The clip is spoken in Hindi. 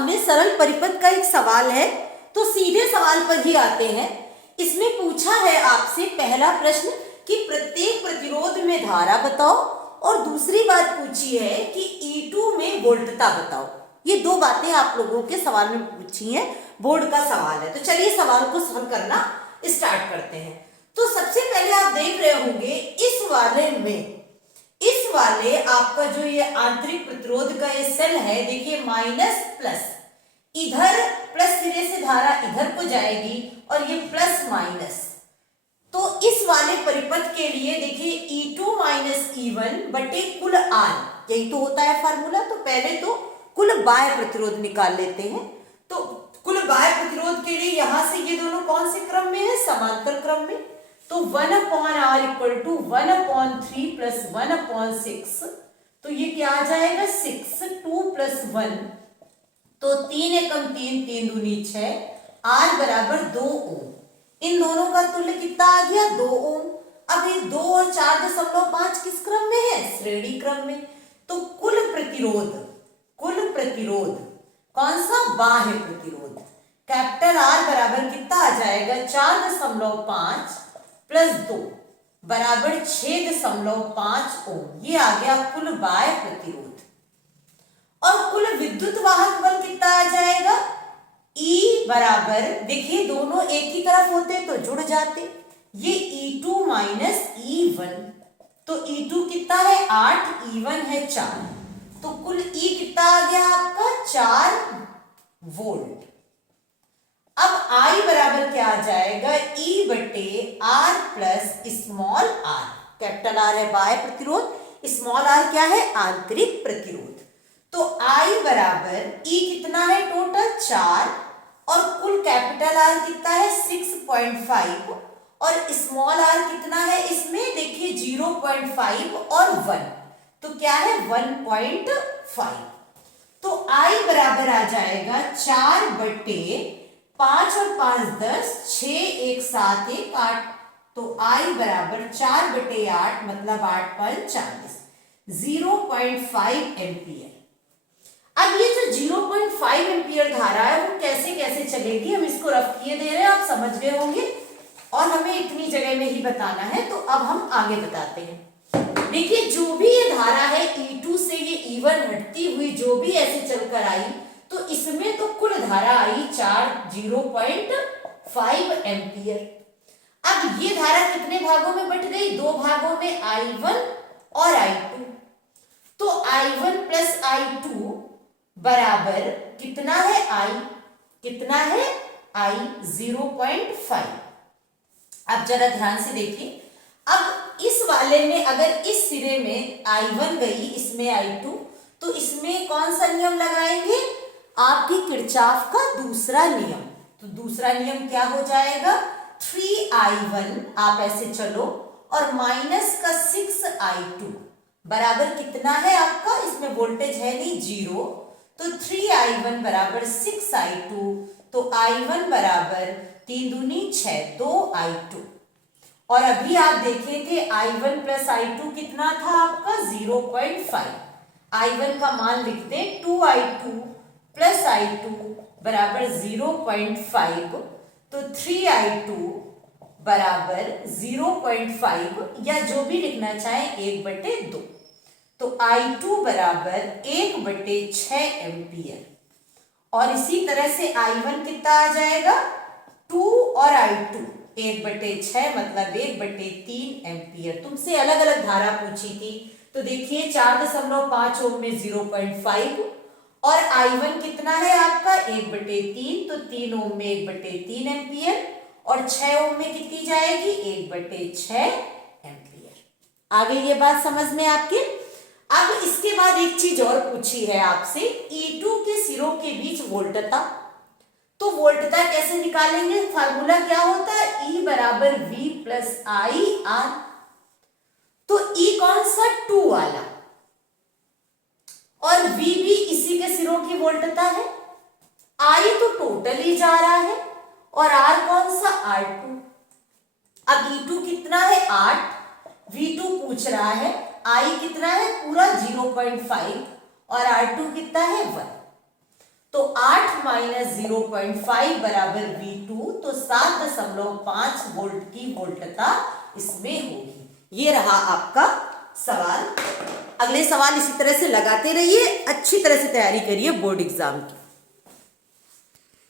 सामने सरल परिपथ का एक सवाल है, तो सीधे सवाल पर ही आते हैं। इसमें पूछा है आपसे पहला प्रश्न कि प्रत्येक प्रतिरोध में धारा बताओ, और दूसरी बात पूछी है कि E2 में वोल्टता बताओ। ये दो बातें आप लोगों के सवाल में पूछी हैं, बोर्ड का सवाल है। तो चलिए सवाल को सॉल्व करना स्टार्ट करते हैं। तो सबसे पहले आप देख रहे होंगे इस वाले आपका जो ये आंतरिक प्रतिरोध का ये सेल है, देखिए माइनस प्लस, इधर प्लस सिरे से धारा इधर को जाएगी और ये प्लस माइनस। तो इस वाले परिपथ के लिए देखिए E2 माइनस E1 बटे कुल R, यही तो होता है फार्मूला। तो पहले तो कुल बाह्य प्रतिरोध निकाल लेते हैं। तो कुल बाह्य प्रतिरोध के लिए यहां से ये दोनों कौन से क्रम में है, समांतर क्रम में। तो 1/R इक्वल टू 1/3 प्लस 1/6। तो ये क्या आ जाएगा 6, 2 प्लस 1, तो 3 एकम 3, 3 दूनी 6, R बराबर 2 ओम। इन दोनों का तुल्य कितना आ गया 2 ओम। अब ये 2 और 4.5 किस क्रम में है, श्रेणी क्रम में। तो कुल प्रतिरोध कौन सा, बाह्य प्रतिरोध, कैपिटल R बराबर कितना आ जाएगा 4.5 प्लस 2 बराबर 6.5 ओम। ये आ गया कुल बाह्य प्रतिरोध। और कुल विद्युत वाहक बल कितना आ जाएगा, E बराबर, देखिए दोनों एक ही तरफ होते तो जुड़ जाते, ये E2 माइनस E1। तो E2 कितना है 8, E1 है 4, तो कुल E कितना आ गया आपका 4 वोल्ट। अब I बराबर क्या आ जाएगा, E बटे R plus small r। Capital R है बाह्य प्रतिरोध, स्मॉल r क्या है, आंतरिक प्रतिरोध। तो I बराबर E कितना है टोटल 4, और कुल कैपिटल R कितना है 6.5, और स्मॉल r कितना है इसमें, देखिए 0.5 और 1, तो क्या है 1.5। तो I बराबर आ जाएगा 4 बटे 5 और 5 10, 6 1 7 1 8। तो I बराबर 4 बटे 8 मतलब 8 5 40, 0.5 एम्पियर। अब ये जो 0.5 एम्पियर धारा है वो कैसे कैसे चलेगी, हम इसको रफ किए दे रहे हैं, आप समझ गए होंगे, और हमें इतनी जगह में ही बताना है। तो अब हम आगे बताते हैं। देखिए जो भी ये धारा है E2 से ये E1 हटती हुई जो भी ऐसे चलकर आई, तो इसमें तो कुल धारा आई 0.5 एम्पियर। अब ये धारा कितने भागों में बट गई, दो भागों में, I1 और I2। तो I1 प्लस I2 बराबर कितना है, कितना है I 0.5। अब जरा ध्यान से देखिए, अब इस वाले में अगर इस सिरे में I1 गई, इसमें I2, तो इसमें कौन सा नियम लगाएंगे, आपकी किरचॉफ का दूसरा नियम। तो दूसरा नियम क्या हो जाएगा, 3I1, आप ऐसे चलो, और माइनस का 6I2 बराबर कितना है आपका, इसमें वोल्टेज है नहीं 0, तो 3I1 बराबर 6I2। तो I1 बराबर 3 दूनी 6, 2I2। और अभी आप देखे थे I1 प्लस I2 कितना था आपका 0.5। I1 का मान लिख दें 2I2 प्लस I2 बराबर 0.5, तो 3I2 बराबर 0.5, या जो भी लिखना चाहे 1/2। तो I2 बराबर 1/6 एम्पियर। और इसी तरह से I1 कितना आ जाएगा 2 और I2 1/6 मतलब 1/3 एम्पियर। तुमसे अलग अलग धारा पूछी थी, तो देखिए 4.5 ओम में 0.5, और I1 कितना है आपका 1/3, तो 3 ओम में 1/3 एम्पियर, और 6 ओम में कितनी जाएगी 1/6 एम्पियर। आगे ये बात समझ में आपके। अब इसके बाद एक चीज और पूछी है आपसे, E2 के सिरों के बीच वोल्टता। तो वोल्टता कैसे निकालेंगे, फार्मूला क्या होता है, E बराबर V प्लस I R। तो E कौन सा 2 वाला, और V भी इसी के सिरों की वोल्टता है। I तो टोटल ही जा रहा है, और R कौन सा R2। अब E2 कितना है 8, V2 पूछ रहा है, I कितना है पूरा 0.5, और R2 कितना है 1। तो 8 माइनस 0.5 बराबर V2, तो 7.5 वोल्ट की वोल्टता इसमें होगी। ये रहा आपका सवाल। अगले सवाल इसी तरह से लगाते रहिए, अच्छी तरह से तैयारी करिए बोर्ड एग्जाम की।